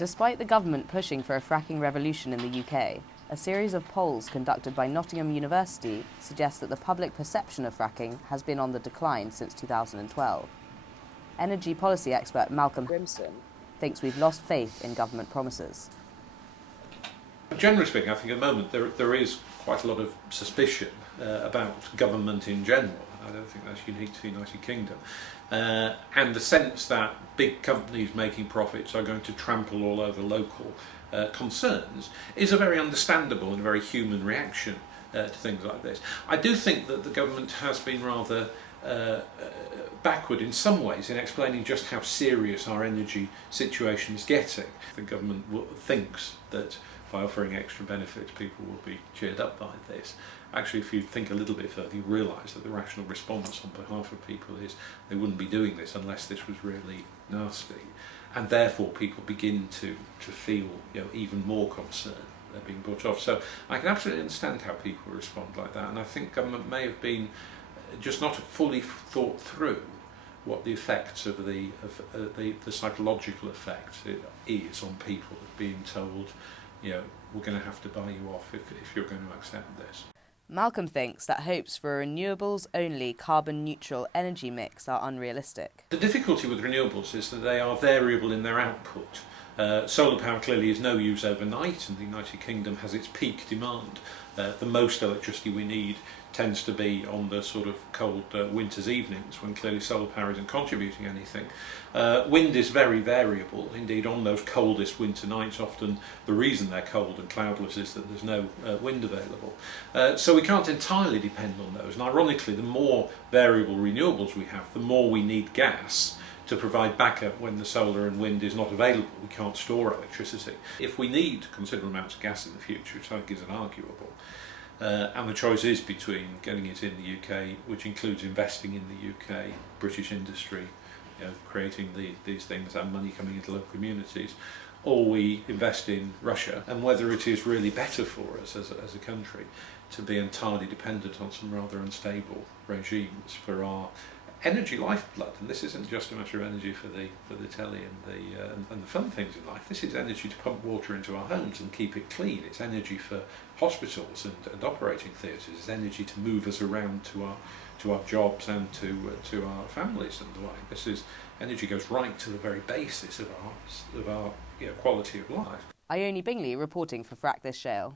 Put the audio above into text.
Despite the government pushing for a fracking revolution in the UK, a series of polls conducted by Nottingham University suggests that the public perception of fracking has been on the decline since 2012. Energy policy expert Malcolm Grimston thinks we've lost faith in government promises. Generally speaking, I think at the moment there is quite a lot of suspicion about government in general. I don't think that's unique to the United Kingdom. And the sense that big companies making profits are going to trample all over local concerns is a very understandable and very human reaction to things like this. I do think that the government has been rather backward in some ways in explaining just how serious our energy situation is getting. The government thinks that by offering extra benefits people will be cheered up by this. Actually, if you think a little bit further, you realise that the rational response on behalf of people is they wouldn't be doing this unless this was really nasty, and therefore people begin to feel, even more concern they're being brought off. So I can absolutely understand how people respond like that, and I think government may have been just not fully thought through what the effects of the psychological effect it is on people being told, we're going to have to buy you off if you're going to accept this. Malcolm thinks that hopes for a renewables-only carbon-neutral energy mix are unrealistic. The difficulty with renewables is that they are variable in their output. Solar power clearly is no use overnight, and the United Kingdom has its peak demand. The most electricity we need tends to be on the sort of cold winter's evenings, when clearly solar power isn't contributing anything. Wind is very variable. Indeed, on those coldest winter nights, often the reason they're cold and cloudless is that there's no wind available. So we can't entirely depend on those. And ironically, the more variable renewables we have, the more we need gas to provide backup when the solar and wind is not available. We can't store electricity. If we need considerable amounts of gas in the future, which I think is unarguable, and the choice is between getting it in the UK, which includes investing in the UK, British industry, creating these things and money coming into local communities, or we invest in Russia, and whether it is really better for us as a country to be entirely dependent on some rather unstable regimes for our energy lifeblood. And this isn't just a matter of energy for the telly and the fun things in life. This is energy to pump water into our homes and keep it clean. It's energy for hospitals and operating theatres. It's energy to move us around to our jobs and to our families and the like. This is energy goes right to the very basis of our quality of life. Ione Bingley reporting for Frack This Shale.